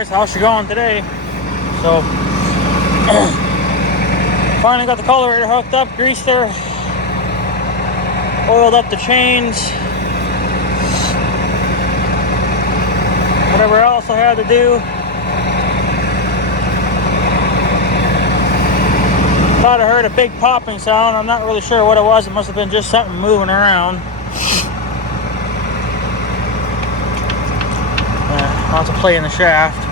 guys, how's she going today? So finally got the carburetor hooked up, greased her, oiled up the chains, whatever else I had to do. Thought I heard a big popping sound. I'm not really sure what it was. It must have been just something moving around. Lots of play in the shaft.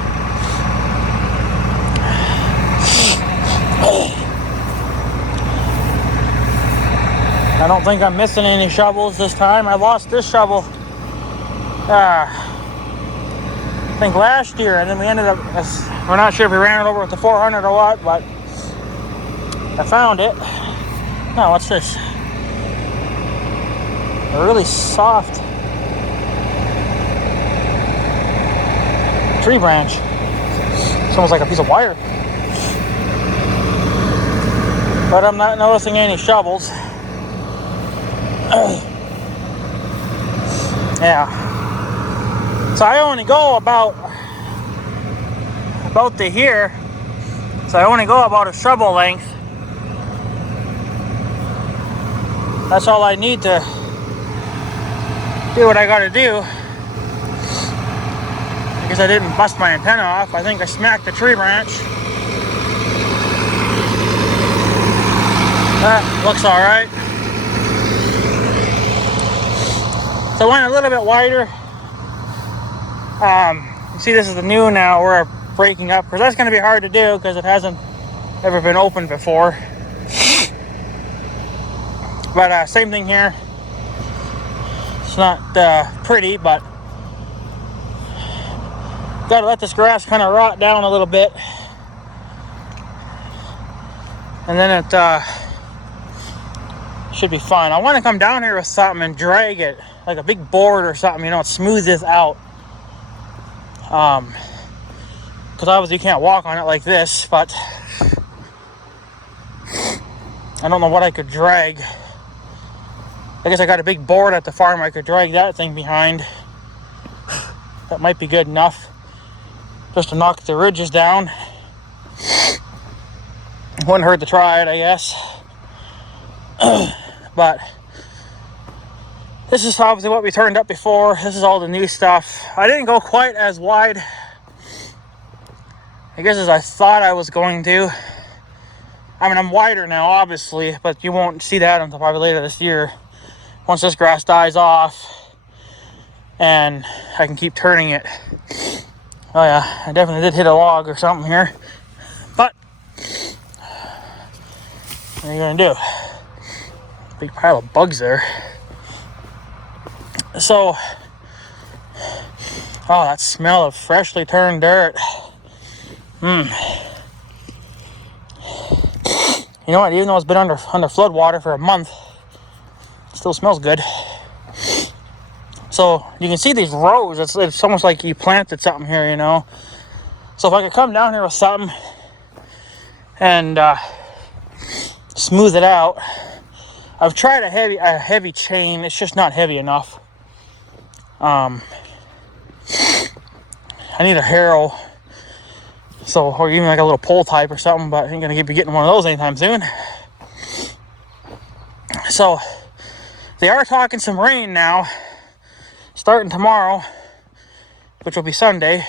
I don't think I'm missing any shovels this time. I lost this shovel I think last year, and then we ended up, we're not sure if we ran it over with the 400 or what, but I found it. No, what's this? A really soft tree branch. It's almost like a piece of wire. But I'm not noticing any shovels. Yeah. So I only go about to here. So I only go about a shovel length. That's all I need to do what I gotta do. Because I didn't bust my antenna off. I think I smacked the tree branch. That looks alright. So I went a little bit wider. You see, this is the new now where I'm breaking up, because that's going to be hard to do because it hasn't ever been opened before. But same thing here. It's not pretty, but gotta let this grass kind of rot down a little bit, and then it should be fine. I want to come down here with something and drag it, like a big board or something, you know, smooth this out. Because obviously you can't walk on it like this, but I don't know what I could drag. I guess I got a big board at the farm I could drag that thing behind. That might be good enough just to knock the ridges down. Wouldn't hurt to try it, I guess. But this is obviously what we turned up before. This is all the new stuff. I didn't go quite as wide, I guess, as I thought I was going to. I mean, I'm wider now, obviously, but you won't see that until probably later this year. Once this grass dies off and I can keep turning it. Oh yeah, I definitely did hit a log or something here. But what are you gonna do? Big pile of bugs there. So, oh, that smell of freshly turned dirt. You know what? Even though it's been under flood water for a month, it still smells good. So you can see these rows. It's almost like you planted something here, you know. So if I could come down here with something and smooth it out. I've tried a heavy chain. It's just not heavy enough. I need a harrow, so, or even like a little pole type or something, but I ain't gonna be getting one of those anytime soon. So they are talking some rain now, starting tomorrow, which will be Sunday.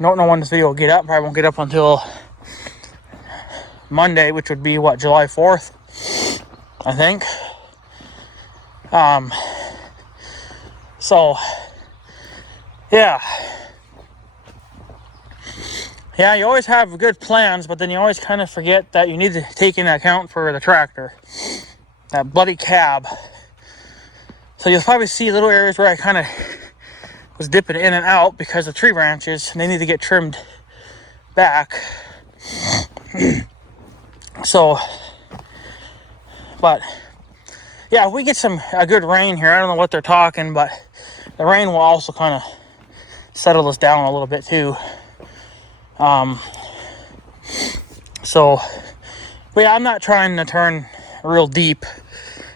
Don't know when this video will get up. Probably won't get up until Monday, which would be what, July 4th, I think. So yeah, you always have good plans, but then you always kind of forget that you need to take into account for the tractor, that bloody cab. So you'll probably see little areas where I kind of was dipping in and out because of tree branches, and they need to get trimmed back. So, but yeah, if we get a good rain here, I don't know what they're talking, but the rain will also kind of settle us down a little bit too. So, but yeah, I'm not trying to turn real deep,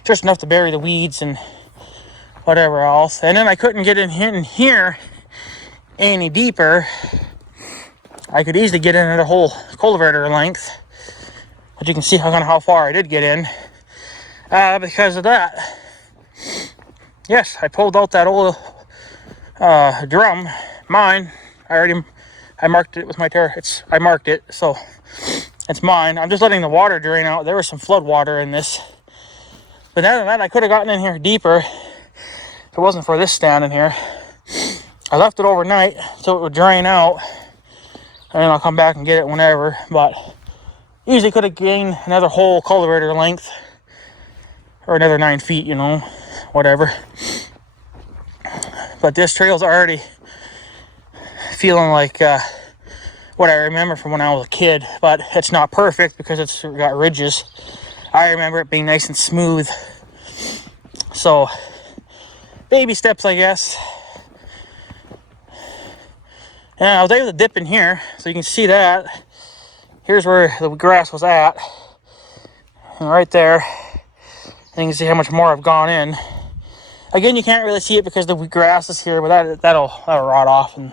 just enough to bury the weeds and whatever else. And then I couldn't get in here any deeper I could easily get in at a whole cultivator length. But you can see how far I did get in because of that. Yes, I pulled out that old drum, mine. I marked it with my I marked it, so it's mine. I'm just letting the water drain out. There was some flood water in this. But other than that, I could have gotten in here deeper if it wasn't for this stand in here. I left it overnight so it would drain out, and then I'll come back and get it whenever. But easily could have gained another whole cultivator length, or another 9 feet, you know, whatever. But this trail's already feeling like what I remember from when I was a kid. But it's not perfect because it's got ridges. I remember it being nice and smooth. So, baby steps, I guess. And I was able to dip in here, so you can see that. Here's where the grass was at. And right there. And you can see how much more I've gone in. Again, you can't really see it because the grass is here, but that'll rot off. And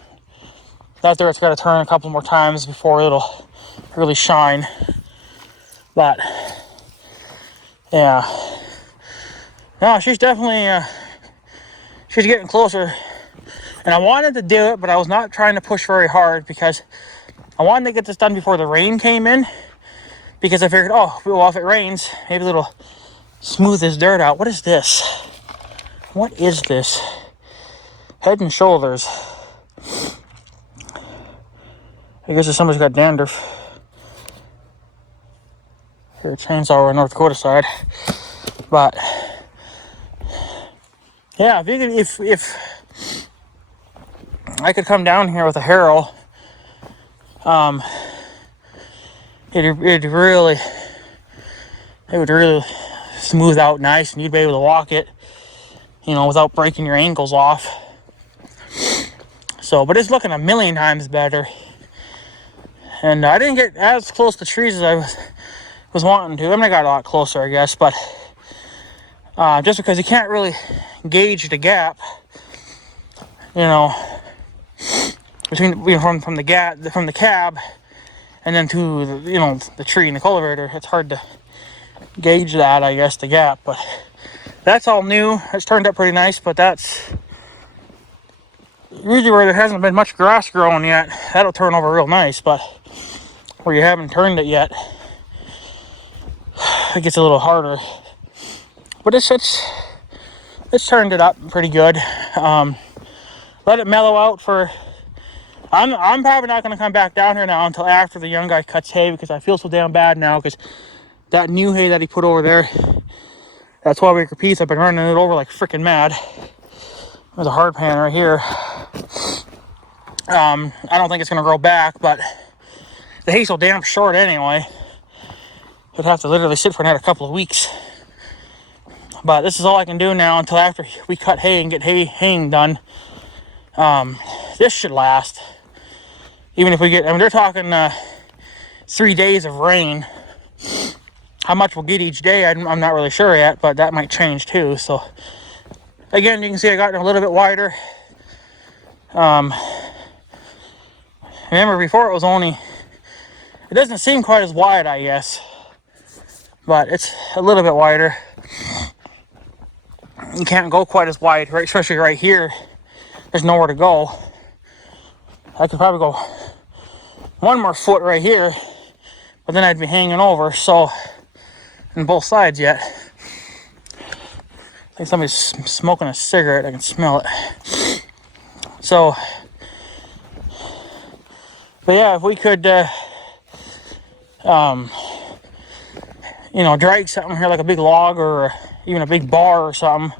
out there, it's got to turn a couple more times before it'll really shine. But, yeah. No, she's definitely, she's getting closer. And I wanted to do it, but I was not trying to push very hard because I wanted to get this done before the rain came in. Because I figured, oh, well, if it rains, maybe it'll smooth this dirt out. What is this? What is this? Head and Shoulders. I guess if somebody's got dandruff. Here, a chainsaw on North Dakota side. But, yeah, if I could come down here with a harrow, it would really smooth out nice, and you'd be able to walk it, you know, without breaking your ankles off. So, but it's looking a million times better. And I didn't get as close to trees as I was wanting to. I mean, I got a lot closer, I guess, but just because you can't really gauge the gap, you know, between, you know, from the cab and then to the, you know, the tree and the cultivator. It's hard to gauge that, I guess, the gap. But that's all new. It's turned out pretty nice, but that's usually where there hasn't been much grass growing yet. That'll turn over real nice, but where you haven't turned it yet, it gets a little harder. But it's turned it up pretty good. Let it mellow out for. I'm probably not going to come back down here now until after the young guy cuts hay, because I feel so damn bad now, because that new hay that he put over there, that 12-acre piece, I've been running it over like freaking mad. There's a hard pan right here. I don't think it's going to grow back, but the hay's so damn short anyway. It'd have to literally sit for another couple of weeks. But this is all I can do now until after we cut hay and get haying done. This should last. Even if we get, I mean, they're talking 3 days of rain. How much we'll get each day, I'm not really sure yet, but that might change too. So, again, you can see I got a little bit wider. Remember, before it was only, it doesn't seem quite as wide, I guess, but it's a little bit wider. You can't go quite as wide, right? Especially right here. There's nowhere to go. I could probably go 1 more foot right here, but then I'd be hanging over. So, on both sides yet. I think somebody's smoking a cigarette. I can smell it. So, but yeah, if we could, you know, drag something here like a big log or even a big bar or something,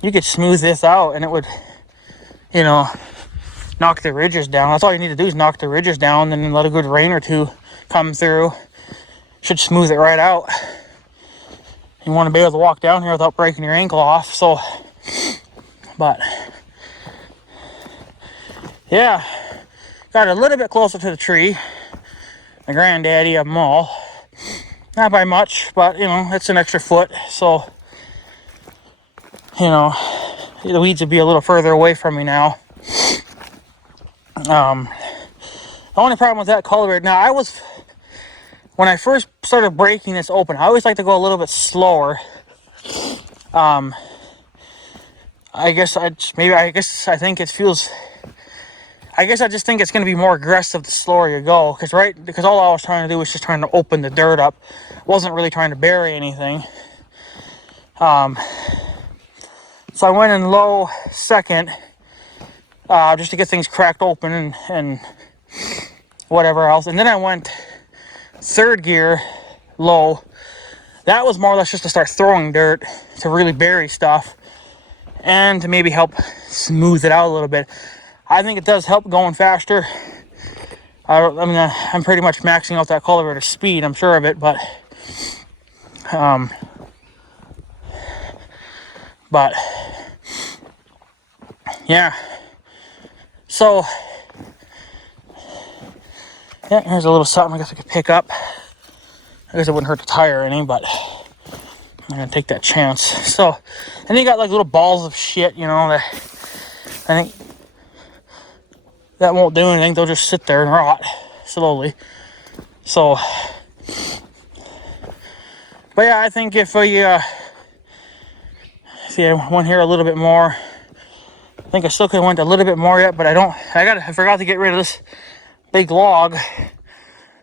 you could smooth this out and it would, you know, knock the ridges down. That's all you need to do is knock the ridges down and then let a good rain or two come through. Should smooth it right out. You want to be able to walk down here without breaking your ankle off. So, but yeah, got a little bit closer to the tree. The granddaddy of them all. Not by much, but you know, it's an extra foot. So, you know, the weeds would be a little further away from me now. The only problem with that cultivator, now when I first started breaking this open, I always like to go a little bit slower. I just think it's going to be more aggressive the slower you go, because all I was trying to do was just trying to open the dirt up. Wasn't really trying to bury anything. So I went in low second, just to get things cracked open and whatever else. And then I went third gear low. That was more or less just to start throwing dirt to really bury stuff and to maybe help smooth it out a little bit. I think it does help going faster. I'm pretty much maxing out that cultivator speed, I'm sure of it, but yeah. So yeah, here's a little something I guess I could pick up. I guess it wouldn't hurt to tire any, but I'm gonna take that chance. So, and then you got like little balls of shit, that I think that won't do anything. They'll just sit there and rot slowly. So, but yeah, I think if I went here a little bit more. I think I still could have went a little bit more yet, but I forgot to get rid of this big log.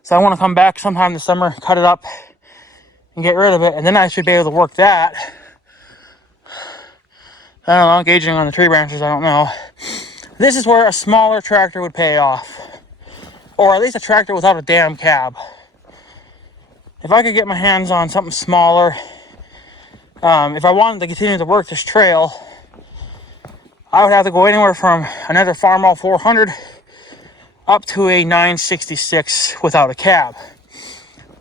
So I want to come back sometime this summer, cut it up, and get rid of it, and then I should be able to work that. I don't know, gauging on the tree branches, I don't know. This is where a smaller tractor would pay off. Or at least a tractor without a damn cab. If I could get my hands on something smaller, if I wanted to continue to work this trail, I would have to go anywhere from another Farmall 400 up to a 966 without a cab.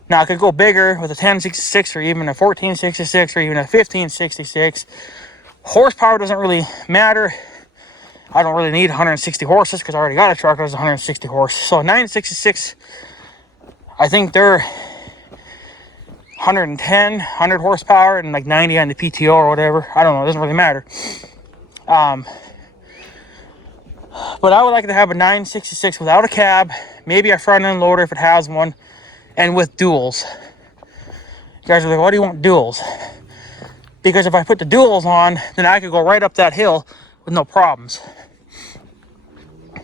Now I could go bigger with a 1066 or even a 1466 or even a 1566. Horsepower doesn't really matter. I don't really need 160 horses because I already got a tractor that's 160 horse. So a 966, I think they're 100 horsepower and like 90 on the PTO or whatever. I don't know, it doesn't really matter. But I would like to have a 966 without a cab, maybe a front end loader if it has one, and with duals. You guys are like, why do you want duals? Because if I put the duals on, then I could go right up that hill with no problems.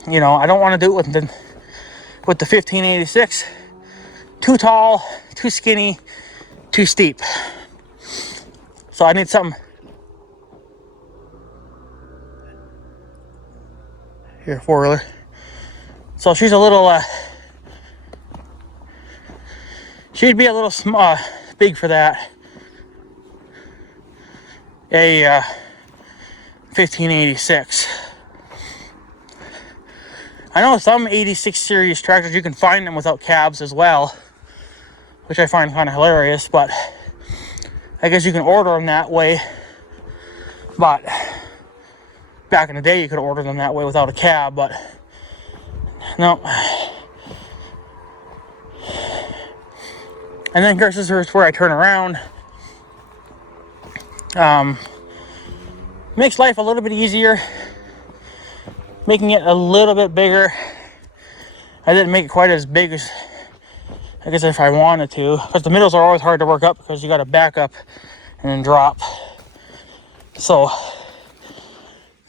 I don't want to do it with the 1586. Too tall, too skinny, too steep. So I need something. Here, four-wheeler. So she's a little, she'd be a little big for that. A 1586. I know some 86 series tractors, you can find them without cabs as well, which I find kind of hilarious, but I guess you can order them that way. But back in the day, you could order them that way without a cab, but no. And then, of course, this is where I turn around. Makes life a little bit easier, making it a little bit bigger. I didn't make it quite as big as I guess if I wanted to, because the middles are always hard to work up because you got to back up and then drop. So,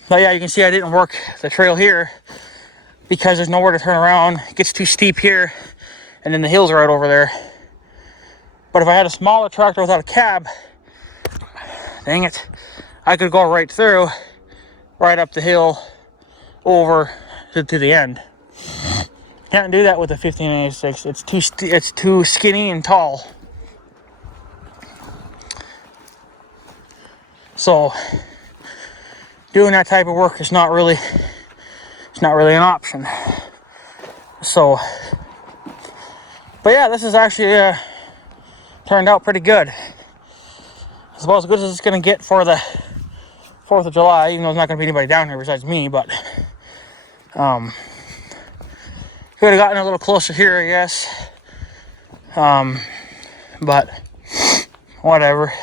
but yeah, you can see I didn't work the trail here because there's nowhere to turn around. It gets too steep here, and then the hills are right over there. But if I had a smaller tractor without a cab, dang it, I could go right through, right up the hill, over to the end. Can't do that with a 1586. It's too skinny and tall. So doing that type of work is not really an option. So, but yeah, this is actually turned out pretty good. It's about as good as it's gonna get for the 4th of July, even though there's not gonna be anybody down here besides me, but could have gotten a little closer here, I guess. But whatever.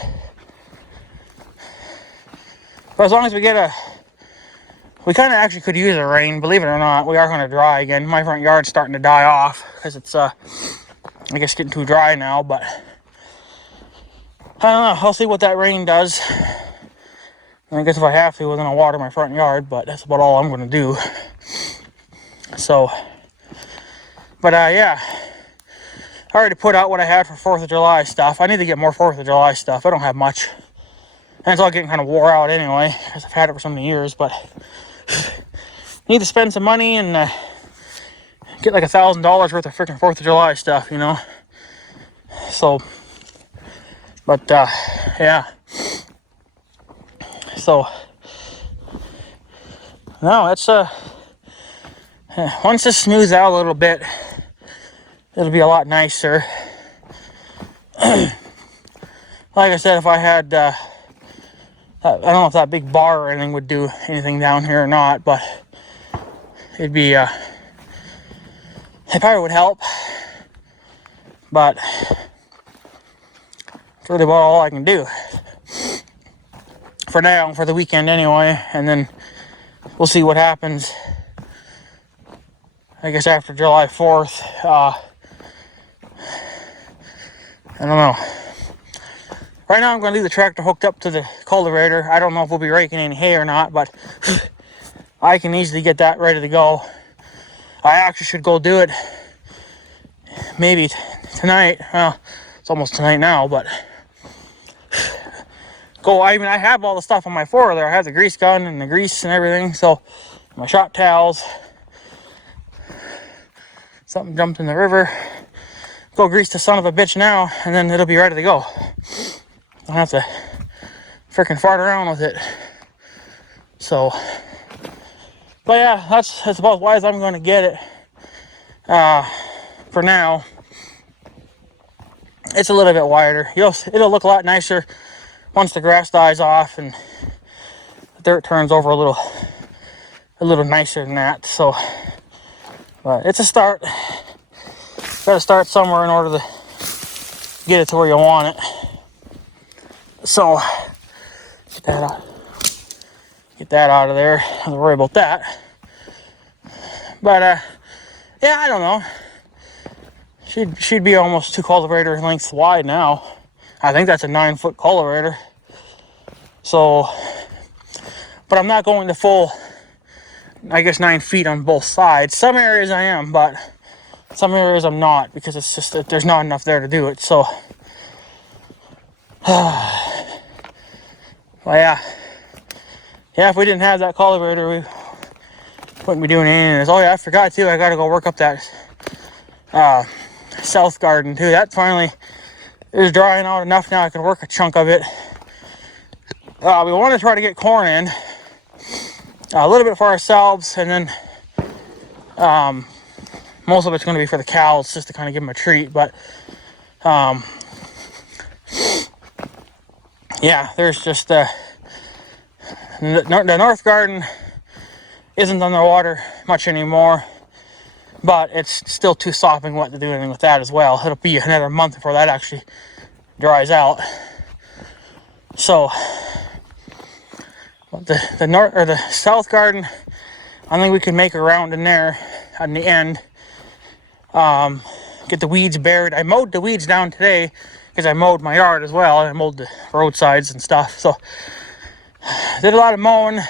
But as long as we get We kind of actually could use the rain, believe it or not. We are going to dry again. My front yard's starting to die off because it's, I guess, getting too dry now. But I don't know. I'll see what that rain does. And I guess if I have to, then I'll water my front yard. But that's about all I'm going to do. So, but yeah. I already put out what I had for 4th of July stuff. I need to get more 4th of July stuff. I don't have much. And it's all getting kind of wore out anyway, because I've had it for so many years. But need to spend some money and get like $1,000 worth of freaking 4th of July stuff, you know. So, but yeah. So, no, it's once this smooths out a little bit, it'll be a lot nicer. Like I said, if I had, I don't know if that big bar or anything would do anything down here or not, but it'd be, it probably would help. But it's really about all I can do for now, for the weekend anyway, and then we'll see what happens. I guess after July 4th, I don't know. Right now I'm going to leave the tractor hooked up to the cultivator. I don't know if we'll be raking any hay or not, but I can easily get that ready to go. I actually should go do it maybe tonight. Well, it's almost tonight now, but I have all the stuff on my 4-wheeler. I have the grease gun and the grease and everything, so my shop towels. Something jumped in the river. Go grease the son of a bitch now, and then it'll be ready to go. Don't have to freaking fart around with it. So, but yeah, that's about as wise I'm going to get it. For now, it's a little bit wider. It'll look a lot nicer once the grass dies off and the dirt turns over a little nicer than that. So, but it's a start. Got to start somewhere in order to get it to where you want it. So, get that out of there. Don't worry about that. But yeah, I don't know. She'd be almost 2 cultivator lengths wide now. I think that's a 9-foot cultivator. So, but I'm not going to full, I guess, 9 feet on both sides. Some areas I am, but some areas I'm not, because it's just that there's not enough there to do it. So, well, yeah, if we didn't have that cultivator, we wouldn't be doing anything of this. Oh yeah, I forgot too. I got to go work up that south garden too. That finally is drying out enough now. I can work a chunk of it. We want to try to get corn in a little bit for ourselves, and then most of it's going to be for the cows, just to kind of give them a treat. But yeah, there's just the north garden isn't underwater much anymore, but it's still too sopping wet to do anything with that as well. It'll be another month before that actually dries out. So the north or the south garden, I think we can make a round in there on the end. Get the weeds buried. I mowed the weeds down today because I mowed my yard as well. I mowed the roadsides and stuff. So did a lot of mowing,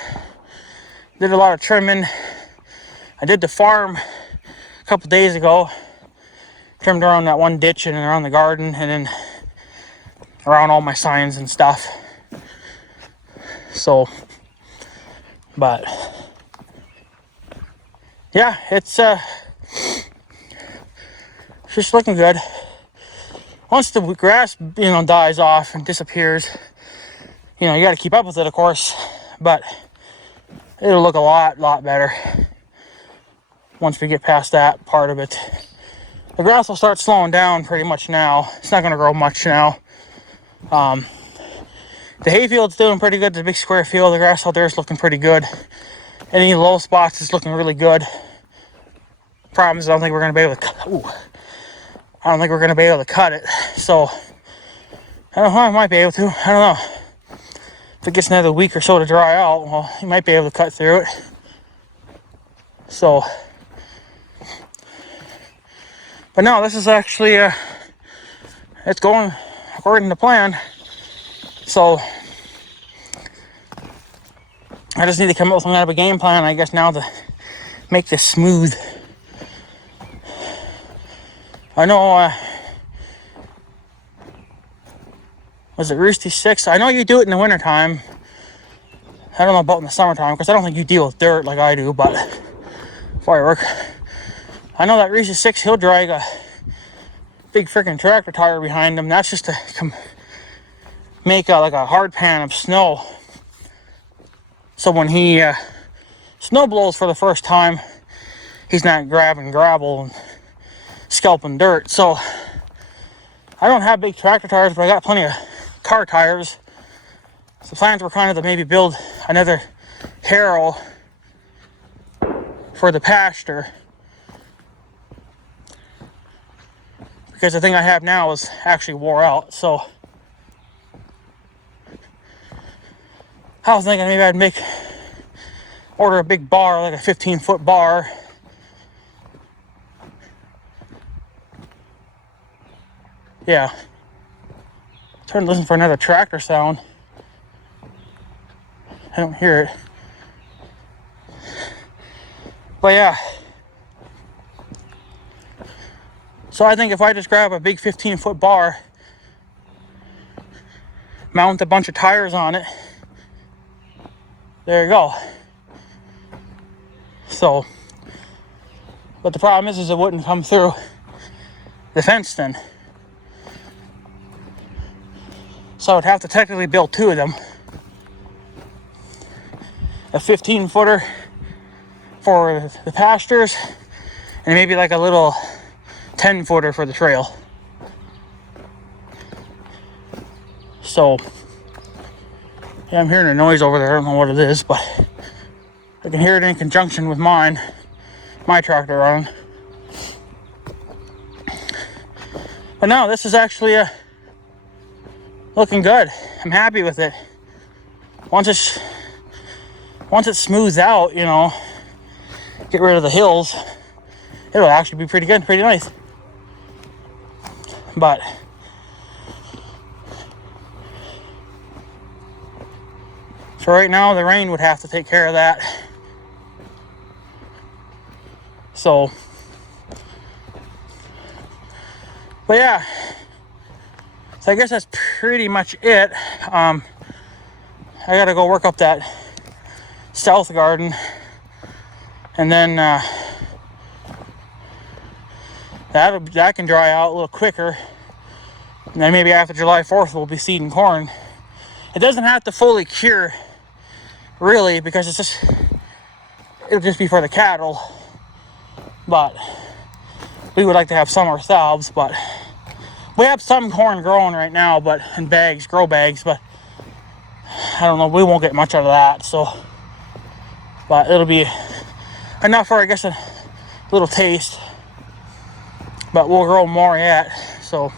did a lot of trimming. I did the farm a couple days ago. Trimmed around that one ditch and around the garden, and then around all my signs and stuff. So, but yeah, it's just looking good. Once the grass, dies off and disappears, you got to keep up with it, of course, but it'll look a lot better once we get past that part of it. The grass will start slowing down pretty much now. It's not going to grow much now. The hayfield's doing pretty good. The big square field, the grass out there is looking pretty good. Any low spots is looking really good. Problem is, I don't think we're going to be able to cut it. So, I don't know, I might be able to. I don't know. If it gets another week or so to dry out, well, you might be able to cut through it. So, but no, this is actually, it's going according to plan. So, I just need to come up with some kind of a game plan, I guess, now to make this smooth. I know, was it Roosty 6? I know you do it in the wintertime. I don't know about in the summertime, because I don't think you deal with dirt like I do, but firework. I know that Roosty 6, he'll drag a big freaking tractor tire behind him. That's just to make like a hard pan of snow. So when he snow blows for the first time, he's not grabbing gravel and scalping dirt. So I don't have big tractor tires, but I got plenty of car tires. So the plans were kind of to maybe build another harrow for the pasture, because the thing I have now is actually wore out. So I was thinking maybe I'd order a big bar, like a 15-foot bar. Yeah. Turn to listen for another tractor sound. I don't hear it. But yeah. So I think if I just grab a big 15-foot bar, mount a bunch of tires on it, there you go. So, but the problem is it wouldn't come through the fence then. So I would have to technically build two of them. A 15-footer for the pastures, and maybe like a little 10-footer for the trail. So, yeah, I'm hearing a noise over there. I don't know what it is, but I can hear it in conjunction with my tractor running. But no, this is actually looking good. I'm happy with it. Once it smooths out, you know, get rid of the hills, it'll actually be pretty good, pretty nice. But for right now, the rain would have to take care of that. So, but yeah, so I guess that's pretty much it. I gotta go work up that south garden, and then that can dry out a little quicker, and then maybe after July 4th we'll be seeding corn. It doesn't have to fully cure, really, because it'll just be for the cattle. But we would like to have some ourselves. But we have some corn growing right now, but in bags, grow bags. But I don't know, we won't get much out of that. So, but it'll be enough for, I guess, a little taste. But we'll grow more yet. So,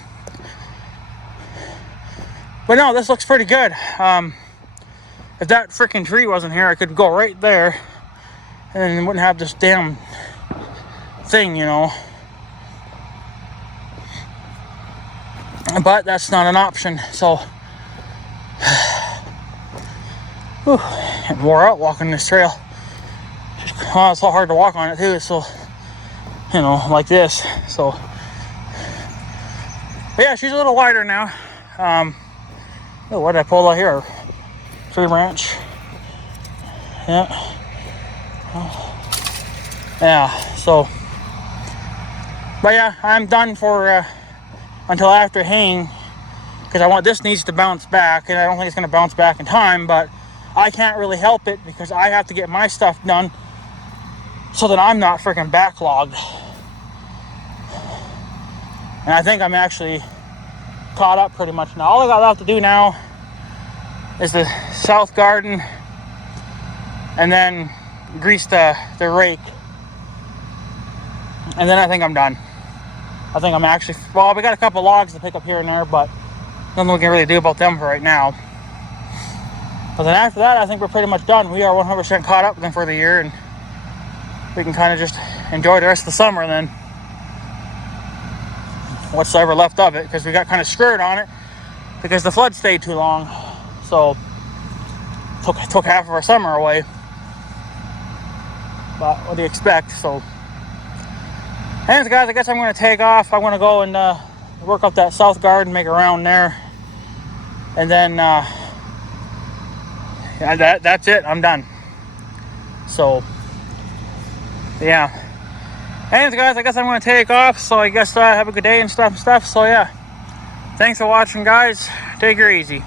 but no, this looks pretty good. If that freaking tree wasn't here, I could go right there and wouldn't have this damn thing, you know. But that's not an option. So, whew, it wore out walking this trail. It's so hard to walk on it too. It's so, you know, like this. So, but yeah, she's a little wider now. Oh, what did I pull out here? Tree branch. Yeah. Yeah, so. But yeah, I'm done for until after haying, because this needs to bounce back, and I don't think it's going to bounce back in time, but I can't really help it because I have to get my stuff done so that I'm not freaking backlogged. And I think I'm actually caught up pretty much now. All I got left to do now is the south garden, and then grease the rake, and then I think I'm done. I think I'm actually, well, we got a couple logs to pick up here and there, but nothing we can really do about them for right now. But then after that, I think we're pretty much done. We are 100% caught up then for the year, and we can kind of just enjoy the rest of the summer then. What's ever left of it, because we got kind of screwed on it because the flood stayed too long. So took half of our summer away. But what do you expect? So anyways, guys, I guess I'm going to take off. I'm going to go and work up that south garden, make a round there, and then yeah, that's it. I'm done. So yeah. Anyways, guys, I guess I'm going to take off. So I guess have a good day and stuff. So yeah, thanks for watching, guys. Take her easy.